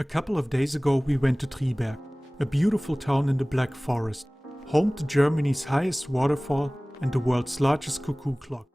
A couple of days ago we went to Triberg, a beautiful town in the Black Forest, home to Germany's highest waterfall and the world's largest cuckoo clock.